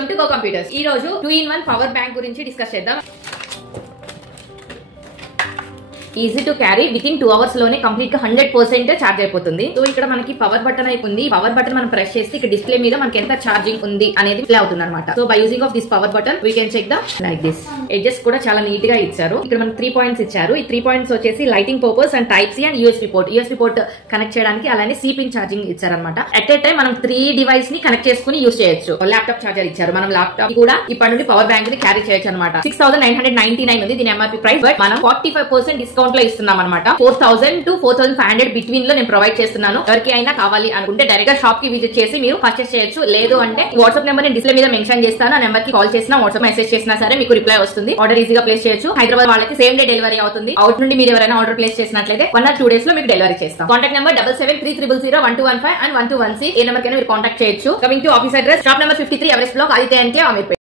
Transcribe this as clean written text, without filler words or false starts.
Welcome to go computers. ఈ రోజు 2-in-1 power bank గురించి డిస్కస్ చేద్దాం. Easy to carry with in 2 hours లోనే కంప్లీట్ గా 100% ఛార్జ్ అయిపోతుంది. సో ఇక్కడ మనకి పవర్ బటన్ అయిపోయింది. పవర్ బటన్ మనం ప్రెస్ చేస్తే ఇక్కడ డిస్ప్లే మీద మనకి ఎంత ఛార్జింగ్ ఉంది అనేది ప్లే అవుతుంది అనమాట. So by using of this power button we can check the like this. Edges కూడా చాలా నీట్ గా ఇచ్చారు. ఇక్కడ మనకి 3 points ఇచ్చారు. ఈ 3 points వచ్చేసి lighting purpose and type C and USB port connect చేయడానికి, అలానే సి పిన్ ఛార్జింగ్ ఇచ్చారనమాట. అట్ ఏ టైం మనం 3 డివైస్ ని కనెక్ట్ చేసుకుని యూస్ చేయొచ్చు. ల్యాప్టాప్ ఛార్జర్ ఇచ్చారు. మనం ల్యాప్టాప్ కూడా ఇప్పటి నుండి పవర్ బ్యాంక్ ని క్యారీ చేయొచ్చు అనమాట. 6999 ఉంది దీని ఎంఆర్పీ ప్రైస్. బట్ మనం 45% డిస్కౌంట్ లో ఇస్తున్నాం అనమాట. 4000 to 4500 బిట్వీన్ లో నేను ప్రొవైడ్ చేస్తున్నాను. ఎవరికి అయినా కావాలి అనుకుంటే డైరెక్ట్ గా షాప్ కి విజిట్ చేసి మీరు పర్చేస్ చేయొచ్చు. లేదు అంటే వాట్సాప్ నెంబర్ నేను డిస్ప్లే మీద మెన్షన్ చేస్తాను. ఆ నెంబర్ కి కాల్ చేసినా వాట్సాప్ మెసేజ్ చేసినా సరే మీకు రిప్లై వస్తుంది. ఆర్డర్ ఈజీగా ప్లేస్ చేయొచ్చు. హైదరాబాద్ వాళ్ళకి సేమ్ డే డెలివరీ అవుతుంది. అవుట్ నుండి మీరు ఎవరైనా ఆర్డర్ ప్లేస్ చేసినట్లయితే 1 or 2 days లో మీకు డెలివరీ చేస్తాం. Contact number 7730001215 and 1216. ఏ నెంబర్ కైనా మీరు కాంటాక్ట్ చేయొచ్చు. Coming to office address, shop number 53 Everest block, Aditya enclave, Ameerpet.